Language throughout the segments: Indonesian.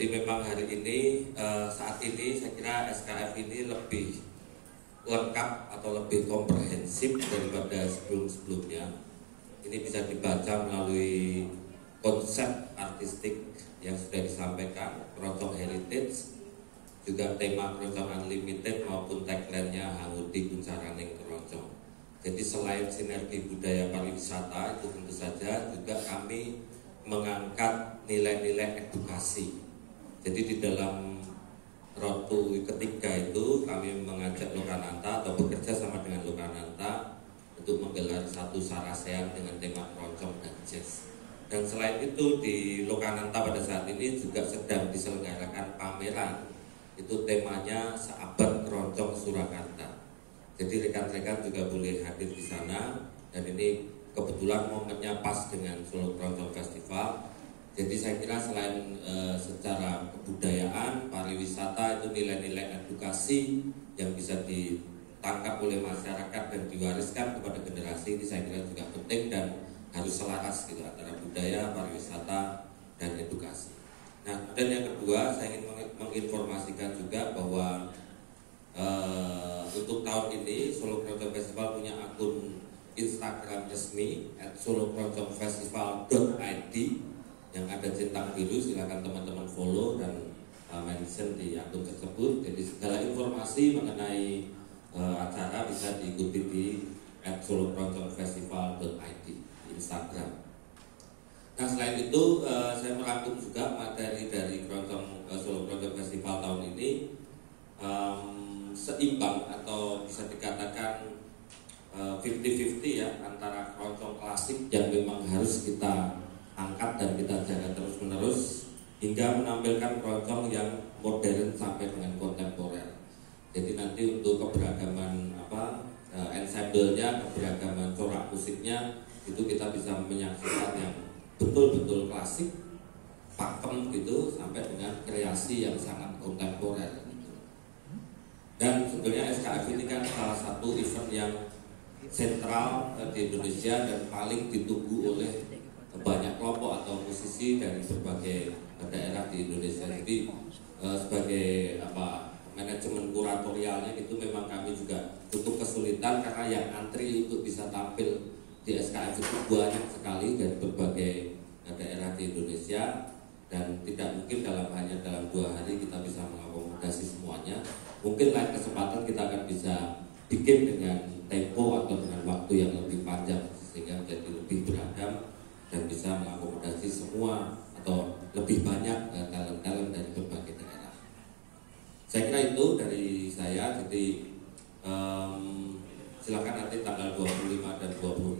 Jadi memang hari ini saat ini saya kira SKF ini lebih lengkap atau lebih komprehensif daripada sebelum-sebelumnya. Ini bisa dibaca melalui konsep artistik yang sudah disampaikan, Keroncong Heritage, juga tema Keroncong Unlimited maupun tagline-nya Hangudi Kuncaraning Keroncong. Jadi selain sinergi budaya pariwisata itu tentu saja juga kami mengangkat nilai-nilai edukasi. Jadi di dalam Rotu ketiga itu kami mengajak Lokananta atau bekerja sama dengan Lokananta untuk menggelar satu sarasean dengan tema keroncong dan jazz. Dan selain itu di Lokananta pada saat ini juga sedang diselenggarakan pameran. Itu temanya Seabad Keroncong Surakarta. Jadi rekan-rekan juga boleh hadir di sana. Dan ini kebetulan momennya pas dengan Solo Keroncong Festival. Jadi saya kira selain secara kebudayaan, pariwisata itu nilai-nilai edukasi yang bisa ditangkap oleh masyarakat dan diwariskan kepada generasi ini saya kira juga penting dan harus selaras gitu antara budaya, pariwisata, dan edukasi. Nah, dan yang kedua saya ingin menginformasikan juga bahwa untuk tahun ini Solo Keroncong Festival punya akun Instagram resmi @solokroncongfestival.id yang ada centang biru, silakan teman-teman follow dan mention di akun tersebut. Jadi segala informasi mengenai acara bisa diikuti di @solokroncongfestival.id Instagram. Nah selain itu saya merangkum juga materi dari Solo Keroncong Festival tahun ini seimbang atau bisa dikatakan 50-50 ya antara keroncong klasik yang memang harus kita angkat dan kita jaga terus-menerus hingga menampilkan keroncong yang modern sampai dengan kontemporer. Jadi nanti untuk keberagaman ensemble-nya, keberagaman corak musiknya itu kita bisa menyaksikan yang betul-betul klasik, pakem gitu sampai dengan kreasi yang sangat kontemporer gitu. Dan sebenarnya SKF ini kan salah satu event yang sentral di Indonesia dan paling ditunggu oleh banyak kelompok atau musisi dari berbagai daerah di Indonesia. Jadi sebagai manajemen kuratorialnya itu memang kami juga cukup kesulitan karena yang antri untuk bisa tampil di SKF itu banyak sekali dari berbagai daerah di Indonesia dan tidak mungkin dalam 2 hari kita bisa mengakomodasi semuanya. Mungkin lain kesempatan kita akan bisa bikin dengan tempo atau dengan waktu yang lebih panjang sehingga menjadi lebih beragam dan bisa mengakomodasi semua atau lebih banyak talent-talent dari berbagai daerah. Saya kira itu dari saya. Jadi silakan nanti tanggal 25 dan 26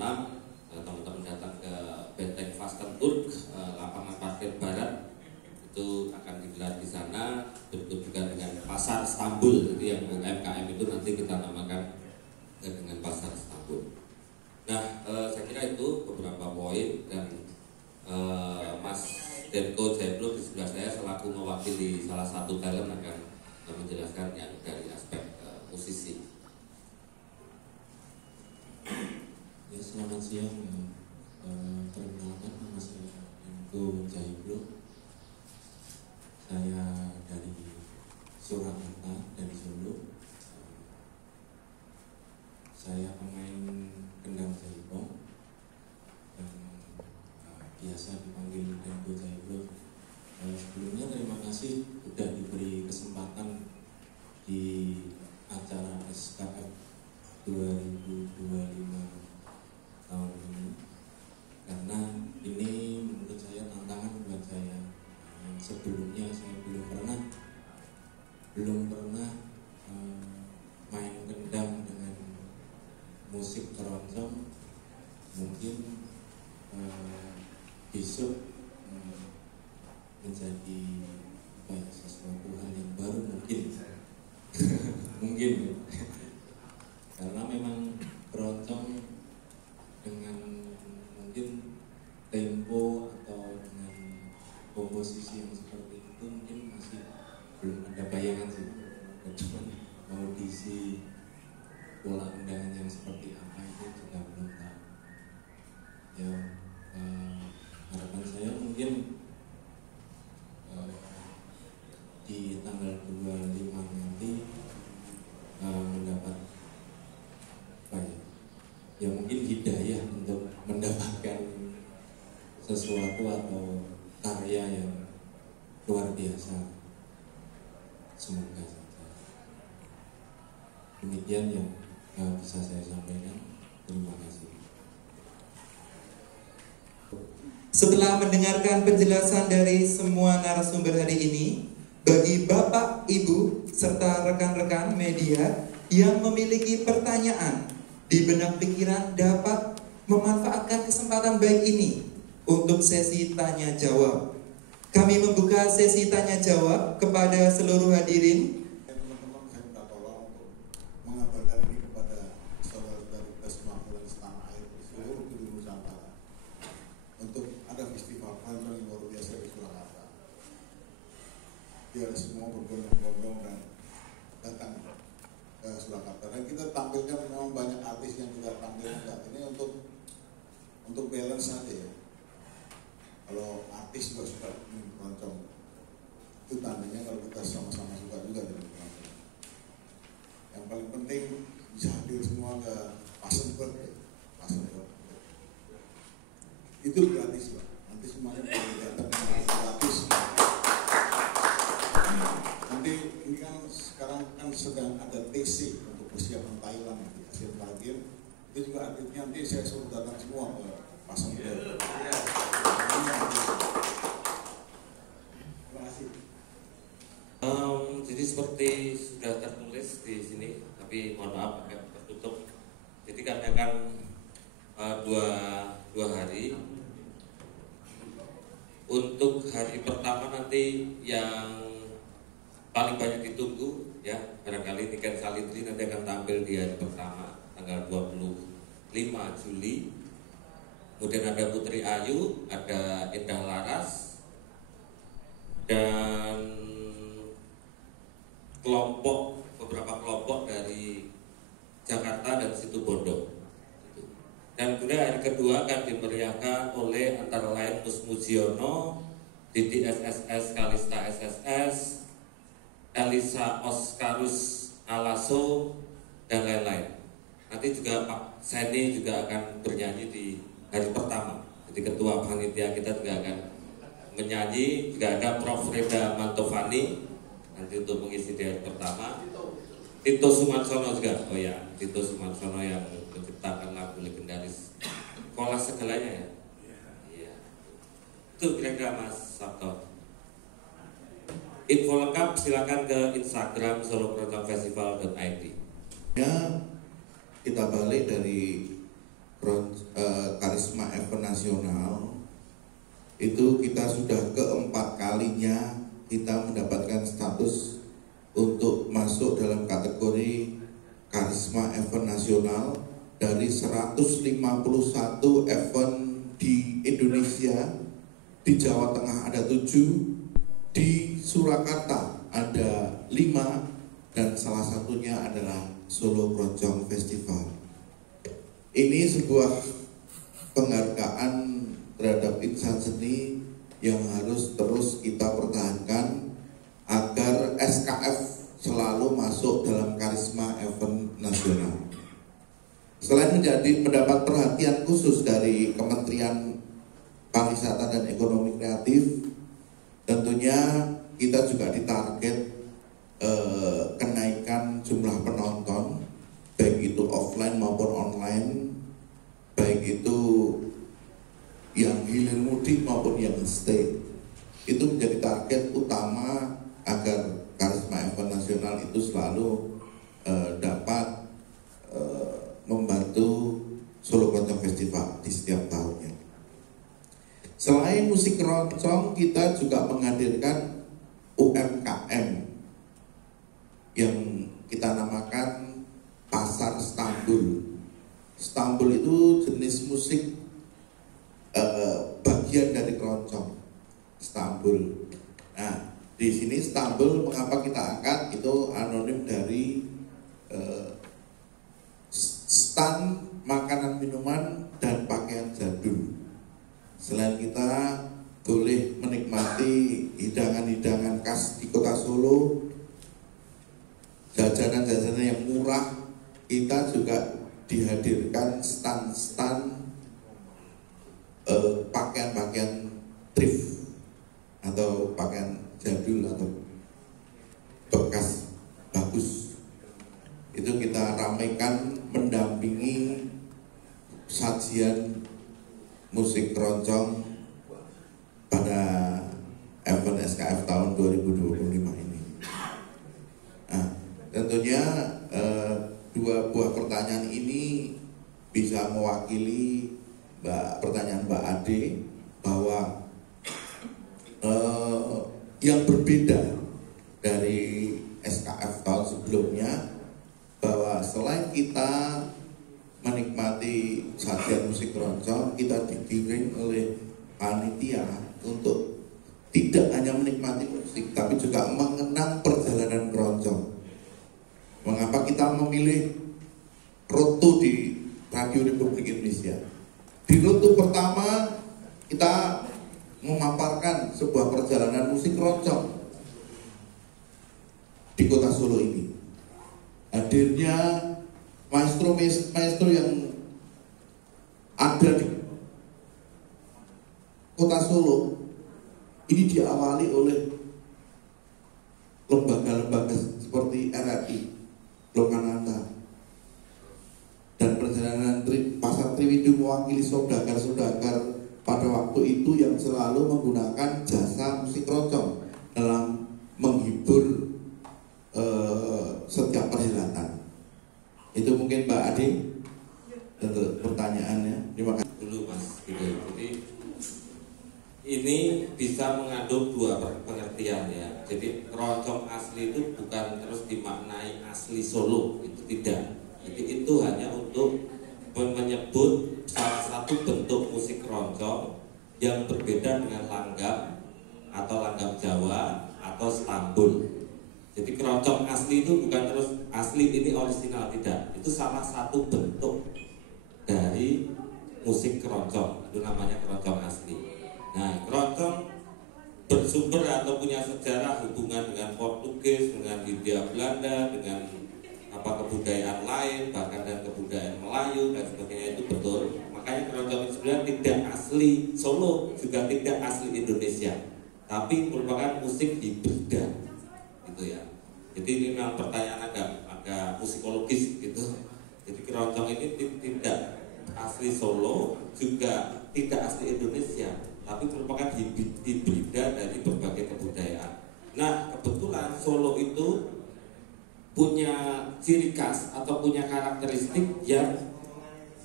teman-teman datang ke Benteng Vastenburg, lapangan parkir barat itu akan digelar di sana. Berikut juga dengan Pasar Istanbul, itu yang UMKM itu nanti kita namakan dengan Pasar Istanbul. Nah, saya kira itu beberapa poin dan Mas Denko Jeblo di sebelah saya selaku mewakili salah satu talent akan menjelaskan yang dari aspek musisi. Ya, selamat siang. Perkenalkan nama saya Denko Jeblo. Saya dari Surakarta, dari Solo. Saya pemain kendang jaipong dan biasa dipanggil Denko Jeblo. Sebelumnya terima kasih sudah diberi kesempatan di acara SKF 2025 tahun ini, karena ini menurut saya tantangan buat saya. Yang sebelumnya saya belum pernah main kendang dengan musik keroncong. Mungkin besok menjadi sesuatu hal yang baru mungkin mungkin karena memang keroncong dengan mungkin tempo atau dengan komposisi yang seperti itu mungkin masih belum ada bayangan sih. Cuman audisi pola undangan yang seperti apa itu juga belum tahu. Ya, harapan saya mungkin luar biasa. Semoga saja. Demikian yang bisa saya sampaikan. Terima kasih. Setelah mendengarkan penjelasan dari semua narasumber hari ini, bagi Bapak, Ibu, serta rekan-rekan media yang memiliki pertanyaan di benak pikiran dapat memanfaatkan kesempatan baik ini untuk sesi tanya jawab. Kami membuka sesi tanya jawab kepada seluruh hadirin. Teman-teman, saya minta tolong untuk mengabarkan ini kepada saudara-saudara kita semua dan setanah air di seluruh penjuru Nusantara untuk ada festival keroncong yang luar biasa di Surakarta. Biar semua berbondong-bondong dan datang ke Surakarta. Dan kita tampilkan memang banyak artis yang kita tampilkan saat ini untuk balance saja ya. Kalau artis juga suka keroncong, itu tandanya kalau kita sama-sama suka juga dengan keroncong. Yang paling penting bisa hadir semua ke Pasempet ya. Pasempet itu gratis Pak. Nanti semuanya boleh datang gratis. Nanti ini kan sekarang kan sedang ada TC untuk persiapan Thailand di Asian Para Games. Itu juga artinya nanti saya suruh datang semua ke Pasempet. Jadi seperti sudah tertulis di sini, tapi mohon maaf agak tertutup. Jadi kami akan dua hari. Untuk hari pertama nanti yang paling banyak ditunggu ya, barangkali Niken Salintri nanti akan tampil di hari pertama tanggal 25 Juli. Kemudian ada Putri Ayu, ada Indah Laras, dan beberapa kelompok dari Jakarta dan Situbondo. Dan kemudian hari kedua akan dimeriahkan oleh antara lain Mus Mujiono, Didi SSS, Kalista SSS, Elisa Oscarus Alaso, dan lain-lain. Nanti juga Pak Seni juga akan bernyanyi di hari pertama. Jadi ketua panitia kita juga akan menyanyi. Juga ada Prof. Reda Mantovani nanti untuk mengisi di hari pertama. Tito Sumarsono juga, oh ya, Tito Sumarsono yang menciptakan lagu legendaris Kolas Segalanya ya. Iya. Itu kira-kira Mas Sabto. Info lengkap silakan ke Instagram solokroncongfestival.id. Ya, kita balik dari Karisma Event Nasional itu kita sudah keempat kalinya kita mendapatkan status untuk masuk dalam kategori Karisma Event Nasional dari 151 event di Indonesia. Di Jawa Tengah ada 7, di Surakarta ada 5, dan salah satunya adalah Solo Keroncong Festival. Ini sebuah penghargaan terhadap insan seni yang harus terus kita pertahankan agar SKF selalu masuk dalam Karisma Event Nasional. Selain mendapat perhatian khusus dari Kementerian Pariwisata dan Ekonomi Kreatif, tentunya kita juga ditarget kenaikan jumlah penonton, baik itu offline maupun online, baik itu yang hilir mudik maupun yang stay. Itu menjadi target utama agar Karisma Event Nasional itu selalu dapat membantu Solo Keroncong Festival di setiap tahunnya. Selain musik keroncong, kita juga menghadirkan UMKM yang kita namakan Pasar Stambul. Stambul itu jenis musik bagian dari keroncong. Stambul. Nah, di sini Stambul mengapa kita angkat itu anonim dari stand makanan minuman dan pakaian jadul. Selain kita boleh menikmati hidangan-hidangan khas di kota Solo, jajanan-jajanan yang murah, kita juga dihadirkan stand-stand pakaian-pakaian thrift atau pakaian jadul atau bekas bagus, itu kita ramaikan mendampingi sajian musik keroncong pada event SKF tahun 2025 ini. Nah, tentunya dua buah pertanyaan ini bisa mewakili pertanyaan Mbak Ade bahwa yang berbeda dari SKF tahun sebelumnya, bahwa selain kita menikmati sajian musik keroncong, kita digiring oleh panitia untuk tidak hanya menikmati musik, tapi juga mengenang perjalanan keroncong. Mengapa kita memilih Roto di Radio Republik Indonesia? Di Roto pertama kita memaparkan sebuah perjalanan musik keroncong di kota Solo ini. Hadirnya maestro yang ada di kota Solo ini diawali oleh lembaga-lembaga seperti RRI, Lokananta, dan perjalanan Pasar Triwidung mewakili saudagar-saudagar pada waktu itu yang selalu menggunakan jasa musik keroncong dalam menghibur setiap perhelatan. Itu mungkin Mbak Ade untuk pertanyaannya. Terima kasih dulu Mas. Gitu. Jadi ini bisa mengandung dua pengertian ya. Jadi keroncong asli itu bukan terus dimaknai asli Solo, itu tidak. Jadi itu hanya untuk menyebut salah satu bentuk musik keroncong yang berbeda dengan langgam atau langgam Jawa atau stambul. Jadi keroncong asli itu bukan terus asli ini orisinal, tidak. Itu salah satu bentuk dari musik keroncong, itu namanya keroncong asli. Nah, keroncong bersumber atau punya sejarah hubungan dengan Portugis, dengan Hindia Belanda, dengan kebudayaan lain, bahkan dan kebudayaan Melayu dan sebagainya, itu betul. Makanya keroncong itu sebenarnya tidak asli Solo, juga tidak asli Indonesia, tapi merupakan musik hibrida, gitu ya. Jadi ini memang pertanyaan agak musikologis gitu. Jadi keroncong ini tidak asli Solo, juga tidak asli Indonesia, tapi merupakan hibrida dari berbagai kebudayaan. Nah, kebetulan Solo itu punya ciri khas atau punya karakteristik yang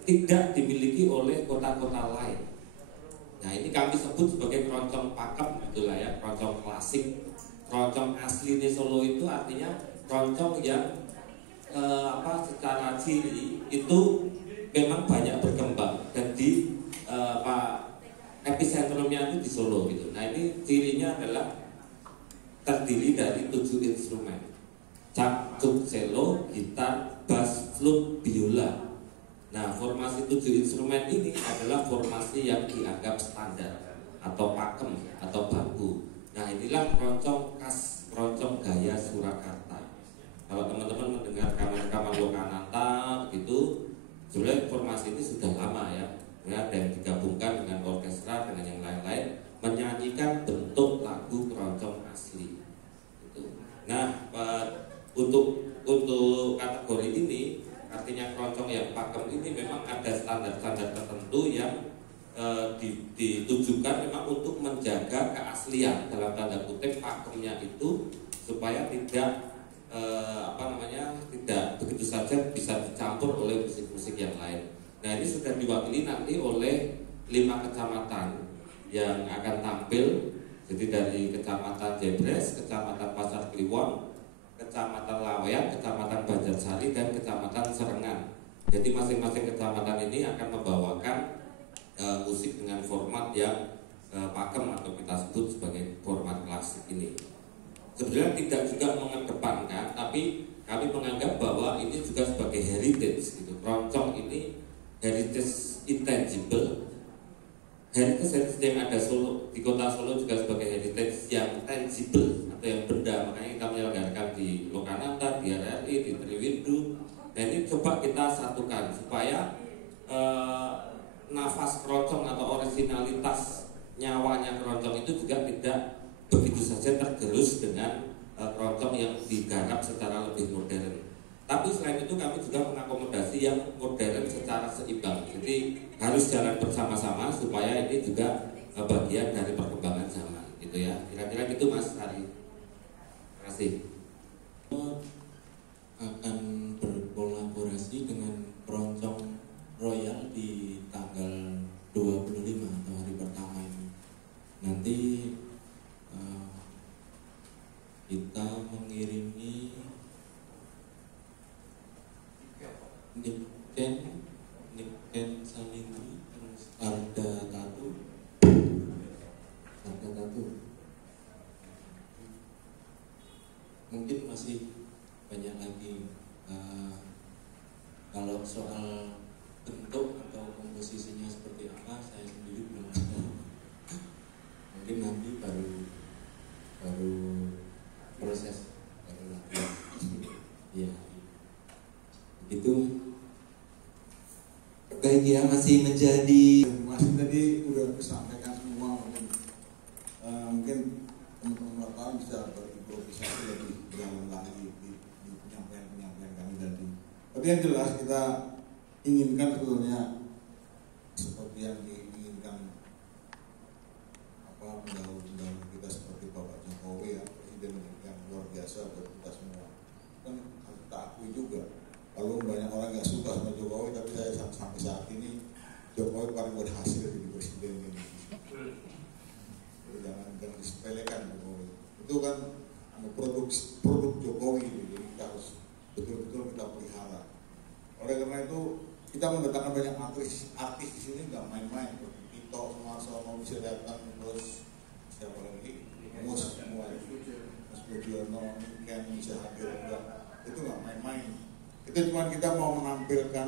tidak dimiliki oleh kota-kota lain. Nah, ini kami sebut sebagai keroncong pakem, gitulah ya, keroncong klasik. Keroncong asli di Solo itu artinya keroncong yang secara ciri itu memang banyak berkembang dan di epicentrumnya itu di Solo gitu. Nah, ini cirinya adalah terdiri dari 7 instrumen: cak, cello, gitar, bass, flute, biola. Nah, formasi 7 instrumen ini adalah formasi yang dianggap standar atau pakem atau baku. Nah, inilah keroncong khas, keroncong gaya Surakarta. Kalau teman-teman mendengar rekaman Lokananta begitu, sebenarnya formasi ini sudah lama ya, dan digabungkan dengan orkestra dengan yang lain-lain, menyanyikan bentuk lagu keroncong asli. Gitu. Nah, untuk kategori ini, artinya keroncong yang pakem ini memang ada standar-standar tertentu yang ditujukan memang untuk menjaga keaslian dalam tanda kutip pakemnya itu, supaya tidak tidak begitu saja bisa dicampur oleh musik-musik yang lain. Nah, ini sudah diwakili nanti oleh 5 kecamatan yang akan tampil. Jadi dari Kecamatan Jebres, Kecamatan Pasar Kliwon, Kecamatan Laweyan, Kecamatan Banjarsari, dan Kecamatan Serengan. Jadi masing-masing kecamatan ini akan membawakan musik dengan format yang pakem atau kita sebut sebagai format klasik ini. Sebenarnya tidak juga mengedepankan, tapi kami menganggap bahwa ini juga sebagai heritage gitu. Keroncong ini heritage intangible. Heritage yang ada Solo, di kota Solo juga sebagai heritage yang tangible atau yang benda. Makanya kita menyelenggarakan di Lokananta, di RRI, di Triwidung. Nah, ini coba kita satukan supaya nafas keroncong atau originalitas nyawanya keroncong itu juga tidak saya tergerus dengan keroncong yang digarap secara lebih modern. Tapi selain itu kami juga mengakomodasi yang modern secara seimbang. Jadi harus jalan bersama-sama supaya ini juga bagian dari perkembangan zaman, gitu ya. Kira-kira gitu Mas Ari. Terima kasih. Akan berkolaborasi dengan keroncong Royal di tanggal 25 atau hari pertama ini. Nanti kita mengirimi Niken Salindri, terus Arda Tatu, mungkin masih banyak lagi. Kalau soal bentuk atau komposisinya seperti apa, saya sendiri belum tahu. Mungkin nanti baru proses baru latihan. Ya, itu. Baik ya, masih menjadi Masih tadi udah disampaikan semua, mungkin teman-teman wartawan bisa berimprovisasi lebih dalam lagi di penyampaian kami tadi. Tapi yang jelas kita inginkan sebetulnya seperti yang diinginkan pendahulu kita seperti Bapak Jokowi ya, presiden yang luar biasa buat kita semua. Kan harus kita akui juga. Kalau banyak orang nggak suka sama Jokowi, tapi saya sampai saat ini Jokowi paling berhasil jadi presiden ini. Jangan disepelekan Jokowi. Itu kan produk Jokowi, jadi kita harus betul-betul kita pelihara. Oleh karena itu kita mendatangkan banyak artis di sini nggak main-main. Tito, Sumarsono bisa datang, terus siapa lagi? Mus Budiono, Ken bisa hadir juga. Itu nggak main-main. Itu cuma kita mau menampilkan,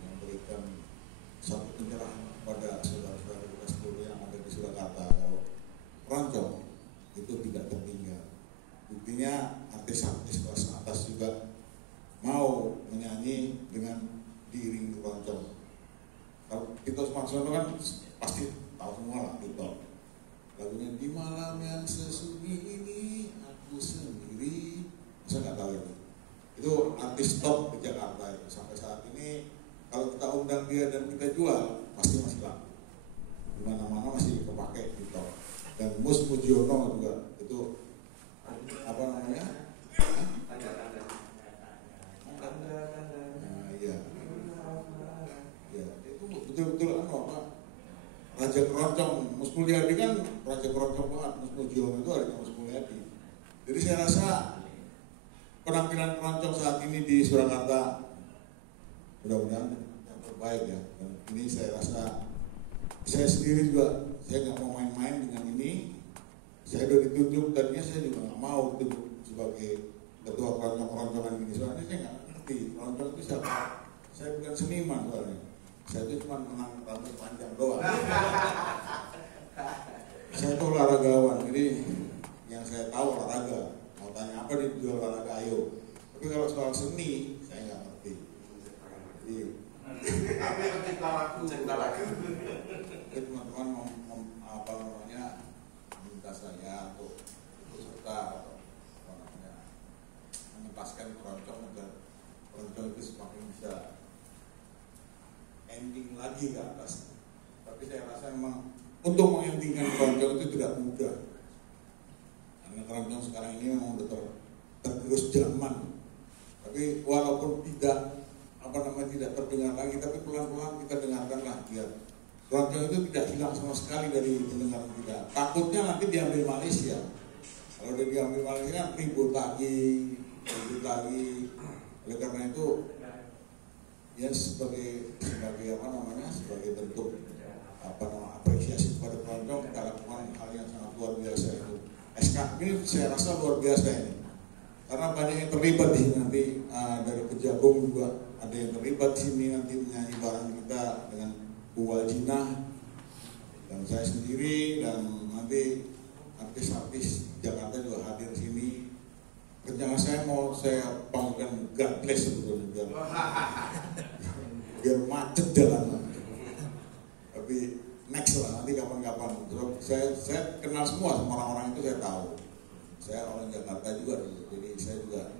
memberikan satu pencerahan kepada saudara-saudara kita seluruh yang ada di Surakarta. Kalau keroncong itu tidak tertinggal. Buktinya artis-artis kelas atas juga mau menyanyi dengan diiringi keroncong. Kalau Tito Sumarsono kan pasti tahu semua lah Tito. Lagunya di malam yang sesunyi ini aku sendiri. Saya nggak tahu itu artis top di Jakarta itu. Sampai saat ini kalau kita undang dia dan kita jual pasti masih laku, di mana-mana masih kepake gitu. Dan Mus Budiono juga itu apa namanya? Itu betul-betul Raja Keroncong. Mus Mulyadi kan Raja Keroncong banget. Mus Budiono itu ada Mus Mulyadi. Jadi saya rasa penampilan keroncong saat ini di Surakarta mudah-mudahan yang terbaik ya. Dan ini saya rasa saya sendiri juga saya nggak mau main-main dengan ini. Saya sudah ditunjuk, tadinya saya juga nggak mau ditunjuk sebagai ketua keroncong-keroncongan ini. Soalnya saya nggak ngerti keroncong itu siapa. Saya bukan seniman soalnya. Saya itu cuma menang rambut panjang doang. Saya itu olahragawan, jadi yang saya tahu olahraga. Tanya apa di jual olahraga, ayo. Tapi kalau soal seni saya nggak ngerti. Jadi teman-teman minta saya untuk serta mengentaskan keroncong agar keroncong itu semakin bisa ending lagi ke atas. Tapi saya rasa memang untuk mengendingkan keroncong itu tidak mudah. Keroncong sekarang ini memang udah tergerus zaman, tapi walaupun tidak terdengar lagi, tapi pelan-pelan kita dengarkanlah biar keroncong itu tidak hilang sama sekali dari pendengaran kita. Takutnya nanti diambil Malaysia. Kalau dia diambil Malaysia ribut lagi. Oleh karena itu ya sebagai bentuk apresiasi kepada keroncong, kita lakukan hal yang sangat luar biasa itu. SK ini saya rasa luar biasa ini, karena banyak yang terlibat di sini nanti dari Kejagung juga ada yang terlibat di sini nanti menyanyi bareng kita dengan Bu Waljina dan saya sendiri, dan nanti artis-artis Jakarta juga hadir di sini. Rencana saya mau saya panggilkan God Bless sebetulnya biar macet jalan, tapi next lah nanti kapan-kapan. Saya kenal kenal semua orang-orang itu, saya tahu. Saya orang Jakarta juga dulu, jadi saya juga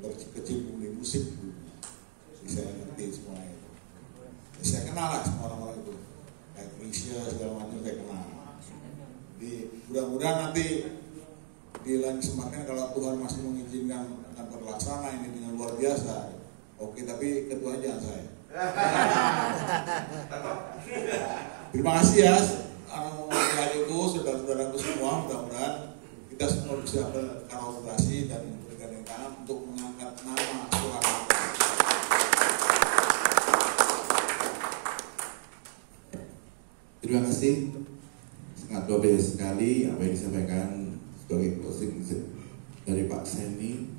berkecimpung di musik dulu. Jadi saya ngerti semua itu. Ya, saya kenal lah semua orang-orang itu, kayak Krisya segala macam saya kenal. Jadi mudah-mudahan nanti di lain kesempatan kalau Tuhan masih mengizinkan akan terlaksana ini dengan luar biasa. Oke, tapi ketua jangan saya. Terima kasih ya adik-adikku, saudara-saudaraku semua. Mudah-mudahan kita semua bisa berkolaborasi dan bergandeng tangan untuk mengangkat nama Surakarta. Terima kasih. Sangat luar biasa sekali apa yang disampaikan sebagai closing dari Pak Seni,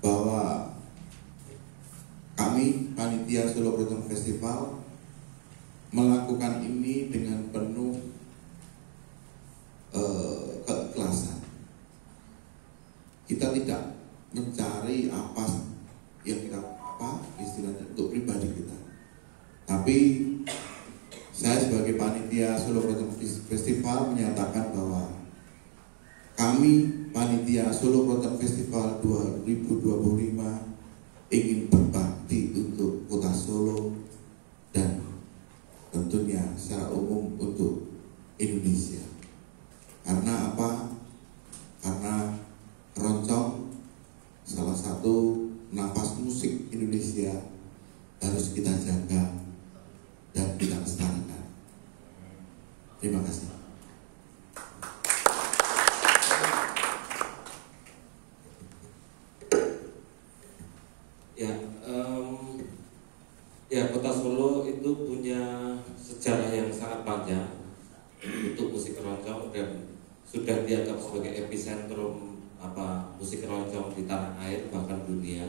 bahwa kami panitia Solo Proton Festival melakukan ini dengan penuh keikhlasan. Kita tidak mencari apa yang kita istilahnya untuk pribadi kita, tapi saya sebagai panitia Solo Proton Festival menyatakan bahwa kami panitia Solo Proton Festival 2025 ingin berbakti untuk kota Solo dan tentunya secara umum untuk Indonesia. Karena apa? Karena keroncong salah satu nafas musik Indonesia harus kita jaga dan kita lestarikan. Terima kasih. Ya, kota Solo itu punya sejarah yang sangat panjang untuk musik keroncong dan sudah dianggap sebagai epicentrum musik keroncong di tanah air bahkan dunia.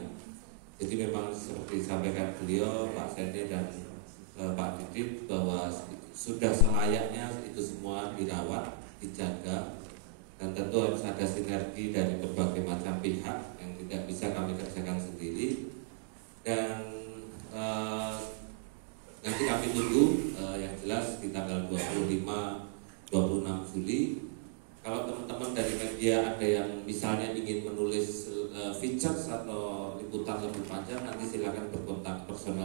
Jadi memang seperti disampaikan beliau, Pak Sende dan Pak Didit, bahwa sudah selayaknya itu semua dirawat, dijaga, dan tentu harus ada sinergi dari berbagai macam pihak yang tidak bisa kami kerjakan sendiri. Dan nanti kami tunggu yang jelas di tanggal 25-26 Juli. Kalau teman-teman dari media ada yang misalnya ingin menulis features atau liputan lebih panjang, nanti silakan berkontak personal